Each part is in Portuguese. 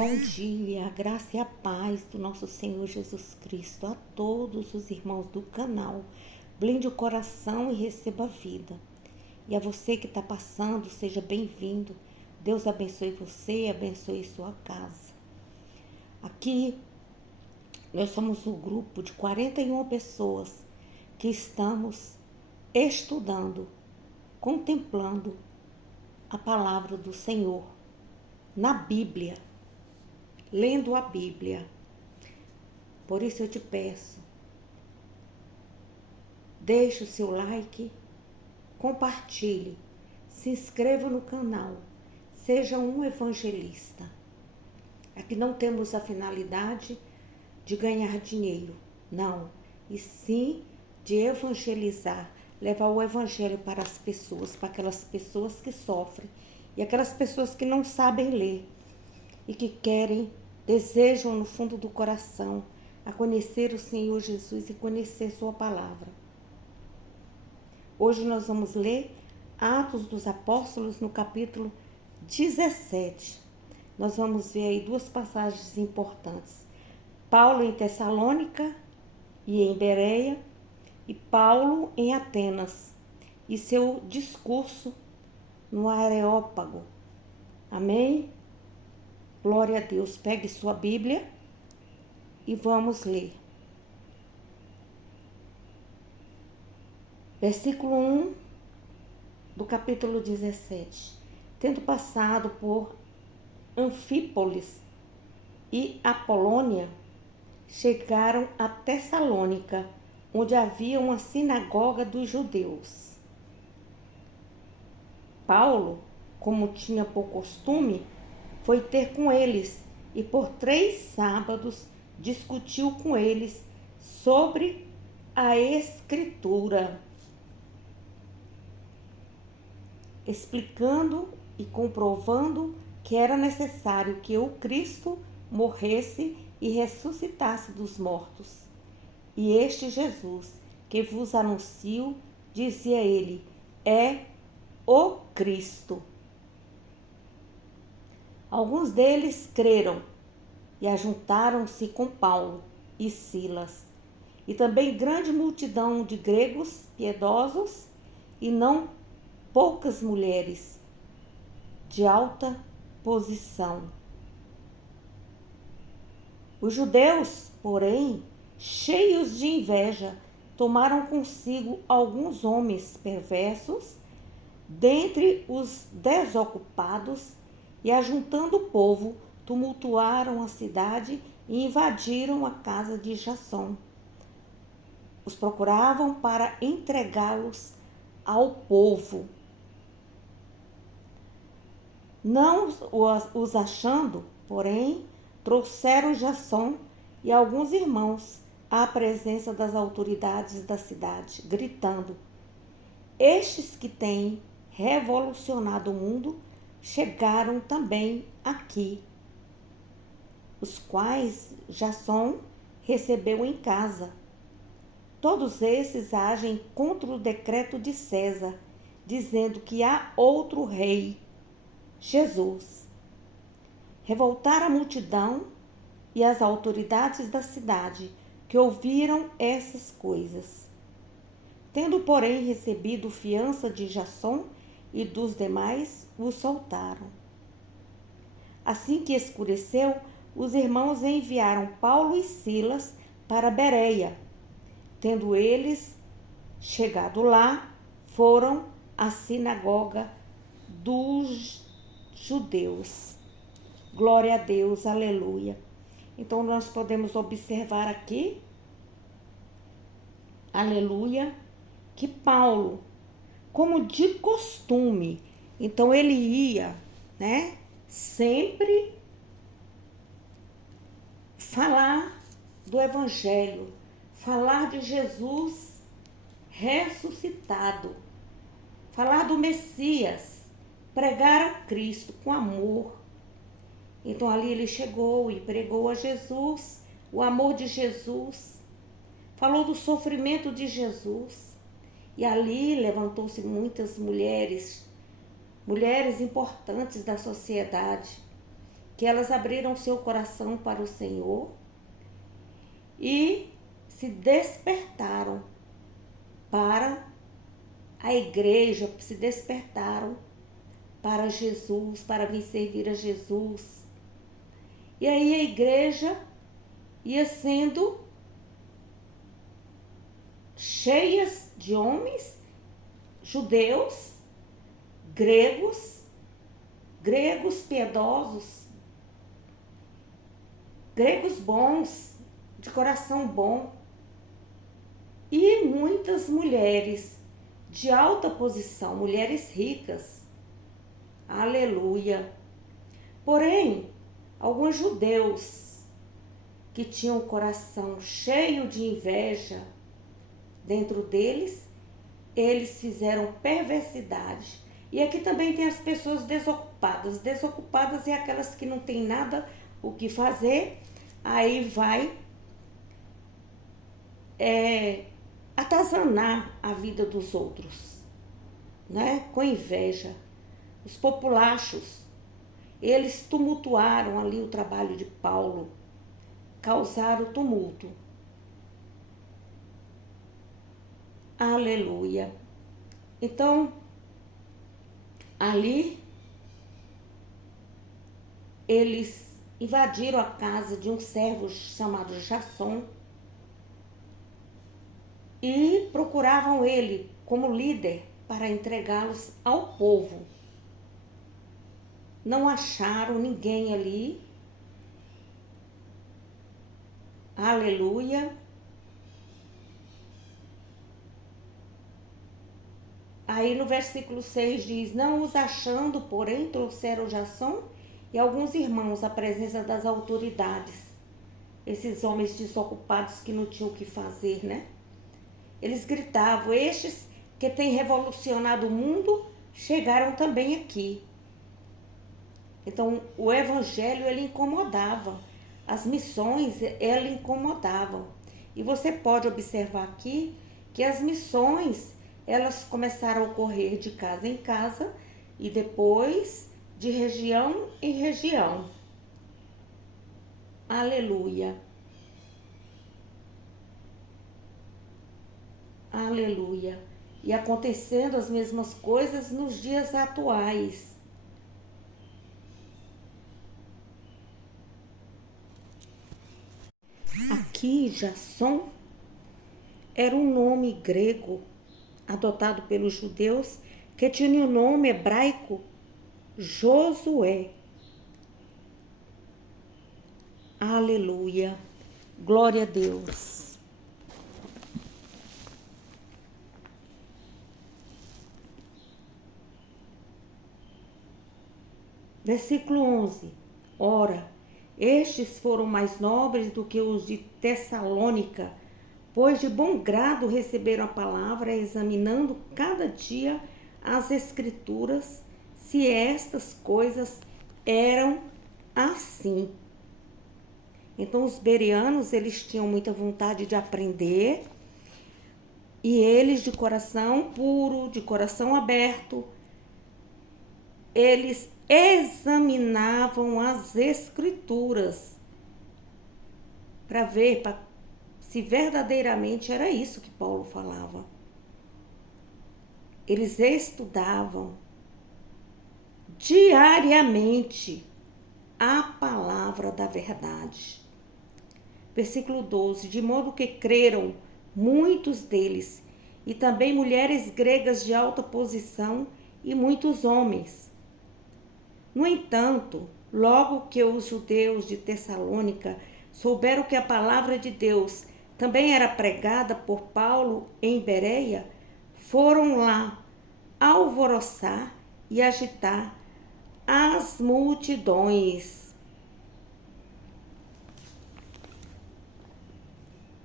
Bom dia, a graça e a paz do nosso Senhor Jesus Cristo a todos os irmãos do canal. Blinde o coração e receba a vida. E a você que está passando, seja bem-vindo. Deus abençoe você e abençoe sua casa. Aqui, nós somos um grupo de 41 pessoas que estamos estudando, contemplando a palavra do Senhor na Bíblia. Lendo a Bíblia. Por isso eu te peço, deixe o seu like, compartilhe, se inscreva no canal, seja um evangelista. Aqui não temos a finalidade de ganhar dinheiro, não, e sim de evangelizar, levar o evangelho para as pessoas, para aquelas pessoas que sofrem e aquelas pessoas que não sabem ler e que desejam no fundo do coração a conhecer o Senhor Jesus e conhecer sua palavra. Hoje nós vamos ler Atos dos Apóstolos no capítulo 17. Nós vamos ver aí duas passagens importantes. Paulo em Tessalônica e em Bereia e Paulo em Atenas e seu discurso no Areópago. Amém? Glória a Deus. Pegue sua Bíblia e vamos ler. Versículo 1 do capítulo 17. Tendo passado por Anfípolis e Apolônia, chegaram a Tessalônica, onde havia uma sinagoga dos judeus. Paulo, como tinha por costume, foi ter com eles e por 3 sábados discutiu com eles sobre a Escritura, explicando e comprovando que era necessário que o Cristo morresse e ressuscitasse dos mortos. E este Jesus, que vos anuncio, dizia ele, é o Cristo. Alguns deles creram e ajuntaram-se com Paulo e Silas, e também grande multidão de gregos piedosos e não poucas mulheres de alta posição. Os judeus, porém, cheios de inveja, tomaram consigo alguns homens perversos dentre os desocupados e, ajuntando o povo, tumultuaram a cidade e invadiram a casa de Jasson. Os procuravam para entregá-los ao povo. Não os achando, porém, trouxeram Jasson e alguns irmãos à presença das autoridades da cidade, gritando: estes que têm revolucionado o mundo chegaram também aqui, os quais Jasson recebeu em casa. Todos esses agem contra o decreto de César, dizendo que há outro rei, Jesus. Revoltaram a multidão e as autoridades da cidade, que ouviram essas coisas. Tendo, porém, recebido fiança de Jasson e dos demais, os soltaram. Assim que escureceu, os irmãos enviaram Paulo e Silas para Bereia. Tendo eles chegado lá, foram à sinagoga dos judeus. Glória a Deus, aleluia. Então nós podemos observar aqui, aleluia, que Paulo, como de costume, então ele ia, sempre falar do Evangelho, falar de Jesus ressuscitado, falar do Messias, pregar a Cristo com amor. Então ali ele chegou e pregou a Jesus, o amor de Jesus, falou do sofrimento de Jesus. E ali levantou-se muitas mulheres importantes da sociedade, que elas abriram seu coração para o Senhor e se despertaram para a igreja, se despertaram para Jesus, para vir servir a Jesus. E aí a igreja ia sendo cheias de homens, judeus, gregos piedosos, gregos bons, de coração bom, e muitas mulheres de alta posição, mulheres ricas. Aleluia! Porém, alguns judeus que tinham o coração cheio de inveja dentro deles, eles fizeram perversidade. E aqui também tem as pessoas desocupadas. Desocupadas é aquelas que não tem nada o que fazer, aí vai atazanar a vida dos outros, né? Com inveja. Os populachos, eles tumultuaram ali o trabalho de Paulo, causaram tumulto. Aleluia! Então, ali, eles invadiram a casa de um servo chamado Jasson e procuravam ele como líder para entregá-los ao povo. Não acharam ninguém ali. Aleluia! Aí no versículo 6 diz: não os achando, porém, trouxeram Jasson e alguns irmãos à presença das autoridades. Esses homens desocupados que não tinham o que fazer, né? Eles gritavam: estes que têm revolucionado o mundo chegaram também aqui. Então, o evangelho, ele incomodava. As missões, ele incomodavam. E você pode observar aqui que as missões, elas começaram a ocorrer de casa em casa e depois de região em região. Aleluia! Aleluia! E acontecendo as mesmas coisas nos dias atuais. Aqui, Jasson era um nome grego adotado pelos judeus que tinha o nome hebraico Josué. Aleluia! Glória a Deus! Versículo 11. Ora, estes foram mais nobres do que os de Tessalônica, pois de bom grado receberam a palavra, examinando cada dia as Escrituras, se estas coisas eram assim. Então os bereanos, eles tinham muita vontade de aprender, e eles, de coração puro, de coração aberto, eles examinavam as Escrituras para ver se verdadeiramente era isso que Paulo falava. Eles estudavam diariamente a palavra da verdade. Versículo 12: de modo que creram muitos deles, e também mulheres gregas de alta posição e muitos homens. No entanto, logo que os judeus de Tessalônica souberam que a palavra de Deus também era pregada por Paulo em Bereia, foram lá alvoroçar e agitar as multidões.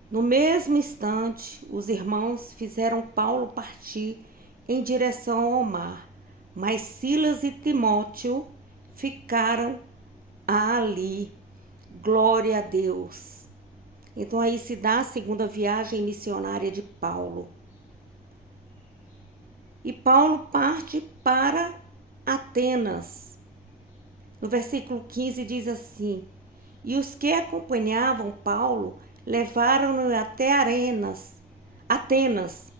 No mesmo instante, os irmãos fizeram Paulo partir em direção ao mar, mas Silas e Timóteo ficaram ali. Glória a Deus! Então aí se dá a segunda viagem missionária de Paulo. E Paulo parte para Atenas. No versículo 15 diz assim: e os que acompanhavam Paulo levaram-no até Atenas,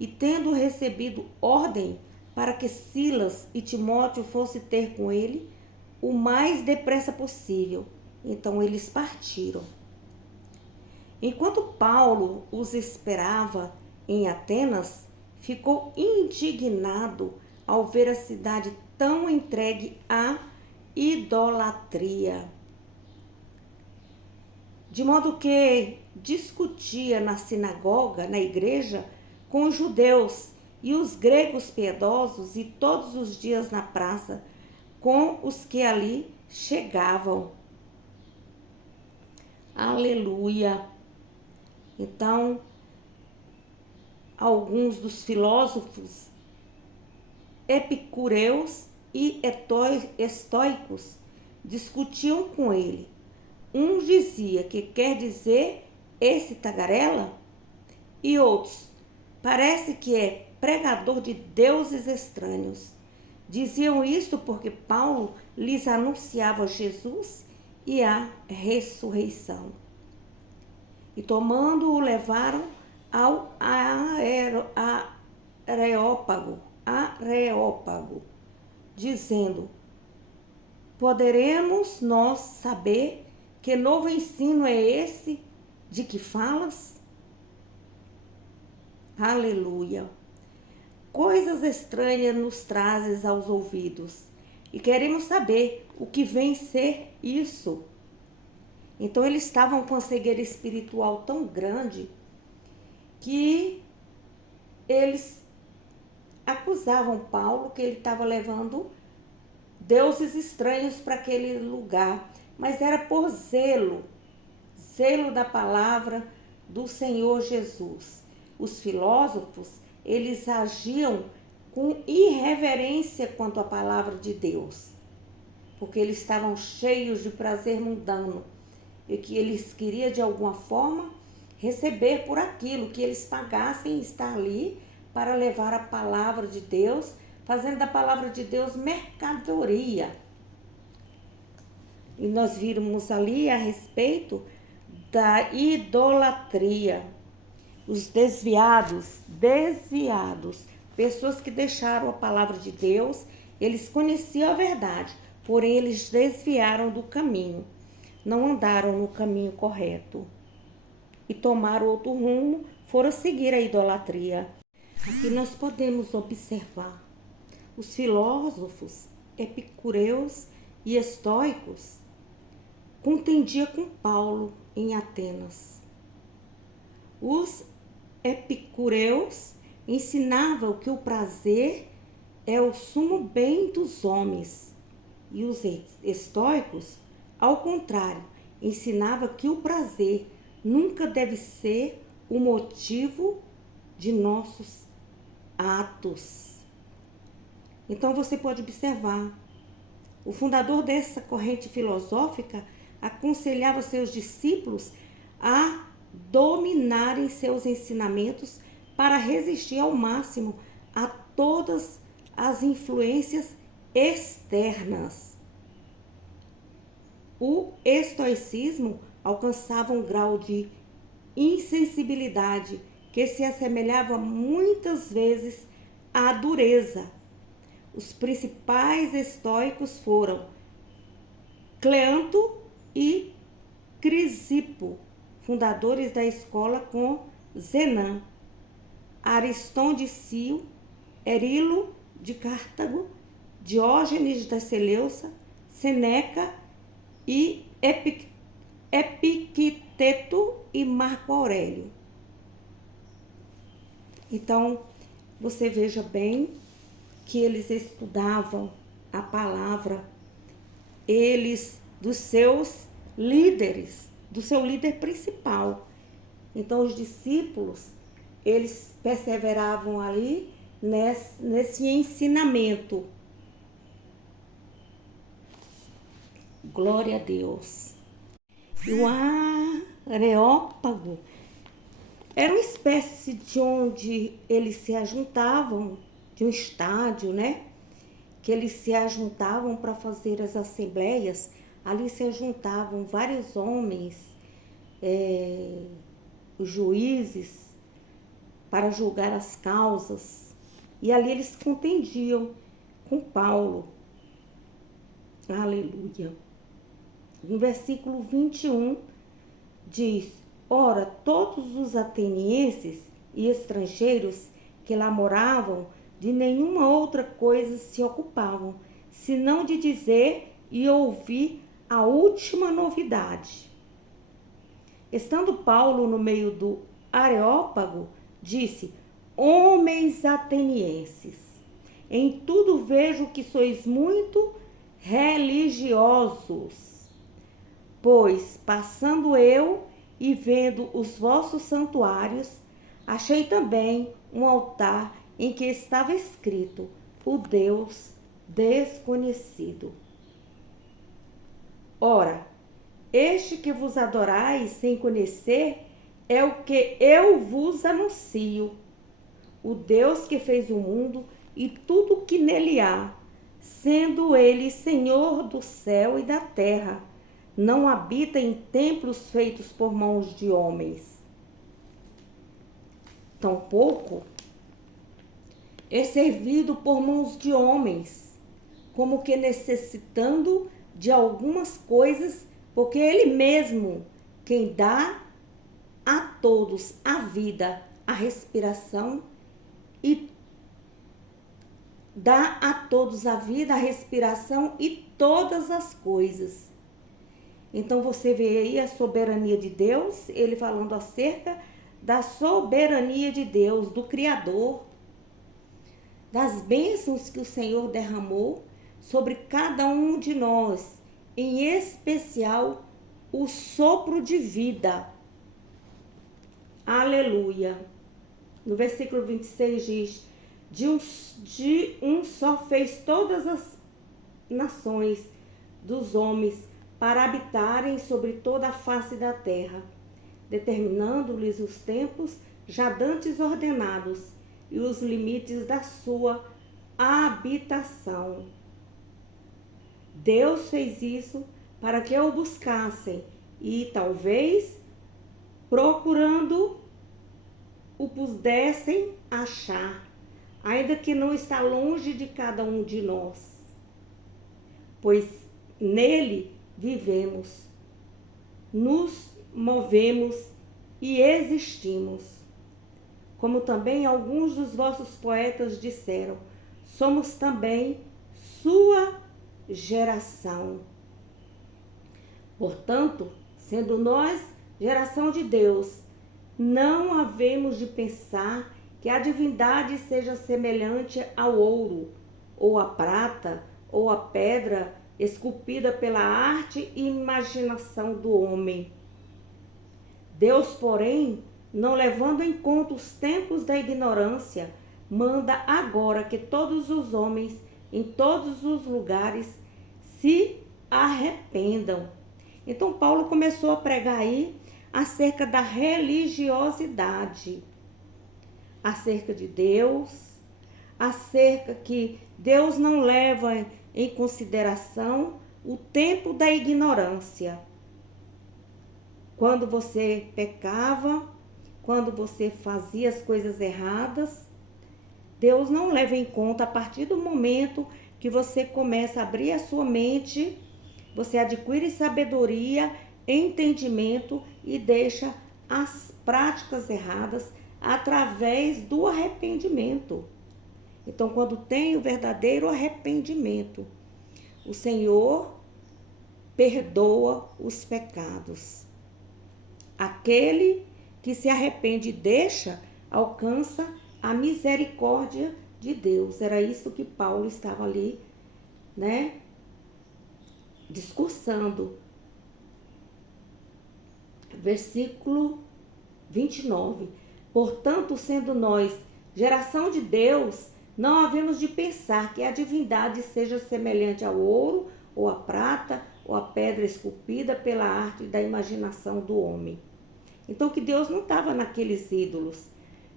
e tendo recebido ordem para que Silas e Timóteo fossem ter com ele o mais depressa possível, então eles partiram. Enquanto Paulo os esperava em Atenas, ficou indignado ao ver a cidade tão entregue à idolatria. De modo que discutia na sinagoga, na igreja, com os judeus e os gregos piedosos, e todos os dias na praça, com os que ali chegavam. Aleluia! Então, alguns dos filósofos epicureus e estoicos discutiam com ele. Um dizia que quer dizer esse tagarela, e outros, parece que é pregador de deuses estranhos. Diziam isto porque Paulo lhes anunciava Jesus e a ressurreição. E tomando-o, levaram ao Areópago, dizendo: poderemos nós saber que novo ensino é esse de que falas? Aleluia! Coisas estranhas nos trazes aos ouvidos, e queremos saber o que vem ser isso. Então eles estavam com a cegueira espiritual tão grande que eles acusavam Paulo que ele estava levando deuses estranhos para aquele lugar, mas era por zelo da palavra do Senhor Jesus. Os filósofos, eles agiam com irreverência quanto à palavra de Deus, porque eles estavam cheios de prazer mundano e que eles queriam de alguma forma receber por aquilo, que eles pagassem estar ali para levar a palavra de Deus, fazendo da palavra de Deus mercadoria. E nós vimos ali a respeito da idolatria. Os desviados, pessoas que deixaram a palavra de Deus, eles conheciam a verdade, porém eles desviaram do caminho, não andaram no caminho correto e tomaram outro rumo, foram seguir a idolatria. Aqui nós podemos observar os filósofos epicureus e estoicos contendiam com Paulo em Atenas. Os epicureus ensinavam que o prazer é o sumo bem dos homens, e os estoicos, ao contrário, ensinavam que o prazer nunca deve ser o motivo de nossos atos. Então você pode observar, o fundador dessa corrente filosófica aconselhava seus discípulos a dominarem seus ensinamentos para resistir ao máximo a todas as influências externas. O estoicismo alcançava um grau de insensibilidade que se assemelhava muitas vezes à dureza. Os principais estoicos foram Cleanto e Crisipo, fundadores da escola com Zenan, Ariston de Cio, Erilo de Cartago, Diógenes da Seleucia, Seneca e Epicteto e Marco Aurélio. Então, você veja bem que eles estudavam a palavra, eles, dos seus líderes, do seu líder principal. Então, os discípulos, eles perseveravam ali nesse ensinamento. Glória a Deus. E o Areópago era uma espécie de onde eles se ajuntavam, de um estádio, né? que eles se ajuntavam para fazer as assembleias. Ali se juntavam vários homens, os juízes, para julgar as causas. E ali eles contendiam com Paulo. Aleluia. No versículo 21 diz: ora, todos os atenienses e estrangeiros que lá moravam, de nenhuma outra coisa se ocupavam, senão de dizer e ouvir a última novidade. Estando Paulo no meio do Areópago, disse: homens atenienses, em tudo vejo que sois muito religiosos, pois passando eu e vendo os vossos santuários, achei também um altar em que estava escrito: o Deus desconhecido. Ora, este que vos adorais sem conhecer é o que eu vos anuncio, o Deus que fez o mundo e tudo o que nele há, sendo ele Senhor do céu e da terra, não habita em templos feitos por mãos de homens. Tampouco é servido por mãos de homens, como que necessitando de algumas coisas, porque ele mesmo quem dá a todos a vida, a respiração, e dá a todos a vida, a respiração e todas as coisas. Então você vê aí a soberania de Deus, ele falando acerca da soberania de Deus, do Criador, das bênçãos que o Senhor derramou sobre cada um de nós, em especial o sopro de vida. Aleluia. No versículo 26 diz: de um só fez todas as nações dos homens para habitarem sobre toda a face da terra, determinando-lhes os tempos já dantes ordenados e os limites da sua habitação. Deus fez isso para que o buscassem e talvez procurando o pudessem achar, ainda que não está longe de cada um de nós, pois nele vivemos, nos movemos e existimos. Como também alguns dos vossos poetas disseram, somos também sua geração. Portanto, sendo nós geração de Deus, não havemos de pensar que a divindade seja semelhante ao ouro, ou à prata, ou à pedra esculpida pela arte e imaginação do homem. Deus, porém, não levando em conta os tempos da ignorância, manda agora que todos os homens, em todos os lugares, se arrependam. Então, Paulo começou a pregar aí acerca da religiosidade, acerca de Deus, acerca que Deus não leva em consideração o tempo da ignorância. Quando você pecava, quando você fazia as coisas erradas, Deus não leva em conta. A partir do momento que você começa a abrir a sua mente, você adquire sabedoria, entendimento e deixa as práticas erradas através do arrependimento. Então, quando tem o verdadeiro arrependimento, o Senhor perdoa os pecados. Aquele que se arrepende e deixa, alcança a misericórdia de Deus. Era isso que Paulo estava ali, discursando. Versículo 29. Portanto, sendo nós geração de Deus, não havemos de pensar que a divindade seja semelhante ao ouro, ou à prata, ou à pedra esculpida pela arte da imaginação do homem. Então, que Deus não estava naqueles ídolos,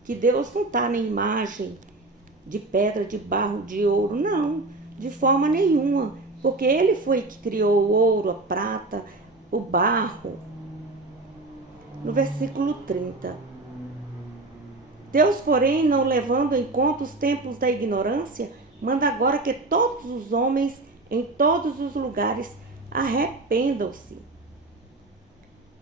que Deus não está na imagem de pedra, de barro, de ouro, não. De forma nenhuma, porque ele foi que criou o ouro, a prata, o barro. No versículo 30. Deus, porém, não levando em conta os tempos da ignorância, manda agora que todos os homens em todos os lugares arrependam-se.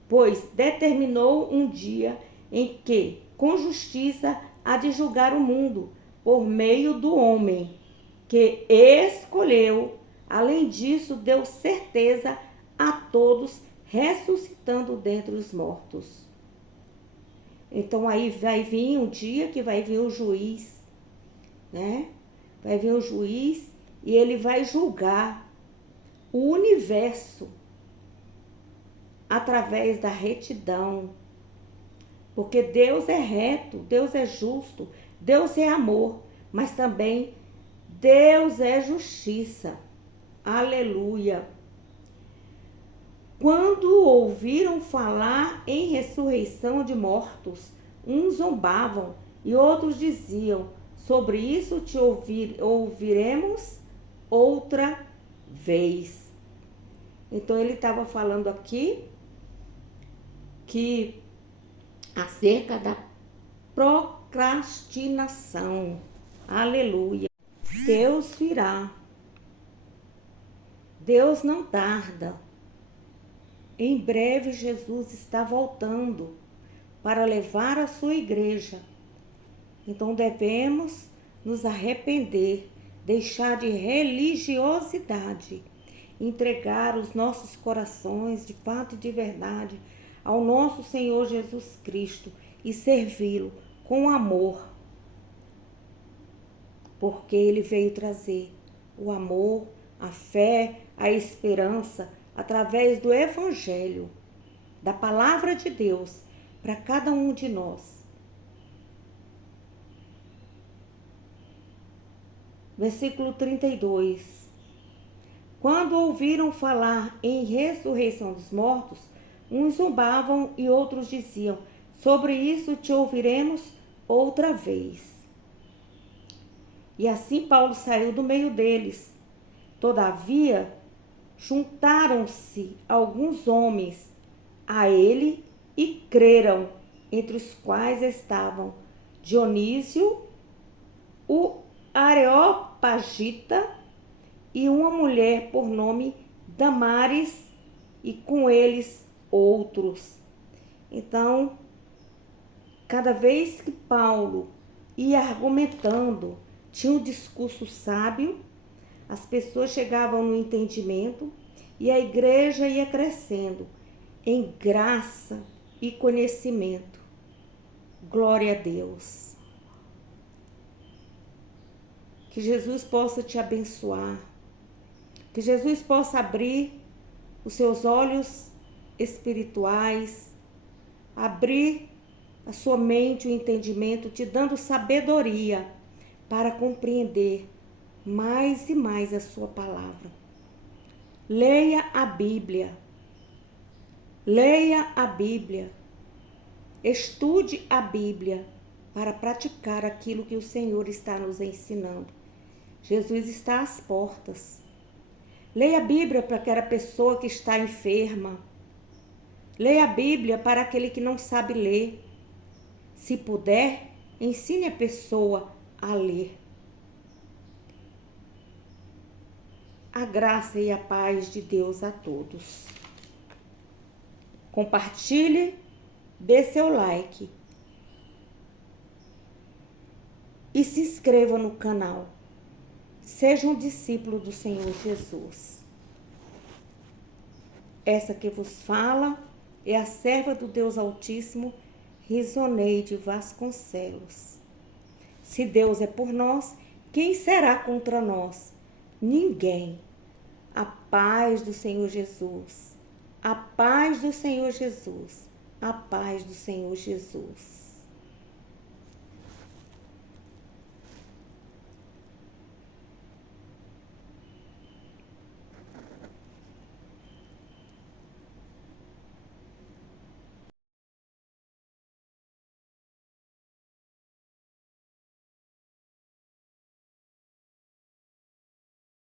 Pois determinou um dia em que, com justiça, há de julgar o mundo, por meio do homem que escolheu. Além disso, deu certeza a todos, ressuscitando dentre os mortos. Então aí vai vir um dia que vai vir o juiz, né? Vai vir o juiz e ele vai julgar o universo através da retidão. Porque Deus é reto, Deus é justo, Deus é amor, mas também Deus é justiça. Aleluia. Quando ouviram falar em ressurreição de mortos, uns zombavam e outros diziam: sobre isso te ouviremos outra vez. Então ele estava falando aqui que acerca da procrastinação. Aleluia. Deus virá. Deus não tarda. Em breve Jesus está voltando para levar a sua igreja. Então devemos nos arrepender, deixar de religiosidade, entregar os nossos corações de fato e de verdade ao nosso Senhor Jesus Cristo e servi-lo com amor, porque ele veio trazer o amor, a fé, a esperança através do Evangelho, da Palavra de Deus, para cada um de nós. Versículo 32. Quando ouviram falar em ressurreição dos mortos, uns zombavam e outros diziam: sobre isso te ouviremos outra vez. E assim Paulo saiu do meio deles. Todavia, juntaram-se alguns homens a ele e creram, entre os quais estavam Dionísio, o Areopagita, e uma mulher por nome Damaris, e com eles outros. Então, cada vez que Paulo ia argumentando, tinha um discurso sábio, as pessoas chegavam no entendimento e a igreja ia crescendo em graça e conhecimento. Glória a Deus. Que Jesus possa te abençoar. Que Jesus possa abrir os seus olhos espirituais, abrir a sua mente, o entendimento, te dando sabedoria para compreender mais e mais a sua palavra. Leia a Bíblia. Leia a Bíblia. Estude a Bíblia para praticar aquilo que o Senhor está nos ensinando. Jesus está às portas. Leia a Bíblia para aquela pessoa que está enferma. Leia a Bíblia para aquele que não sabe ler. Se puder, ensine a pessoa a ler. A graça e a paz de Deus a todos. Compartilhe, dê seu like e se inscreva no canal. Seja um discípulo do Senhor Jesus. Essa que vos fala é a serva do Deus Altíssimo, Risoneide Vasconcelos. Se Deus é por nós, quem será contra nós? Ninguém. A paz do Senhor Jesus. A paz do Senhor Jesus. A paz do Senhor Jesus.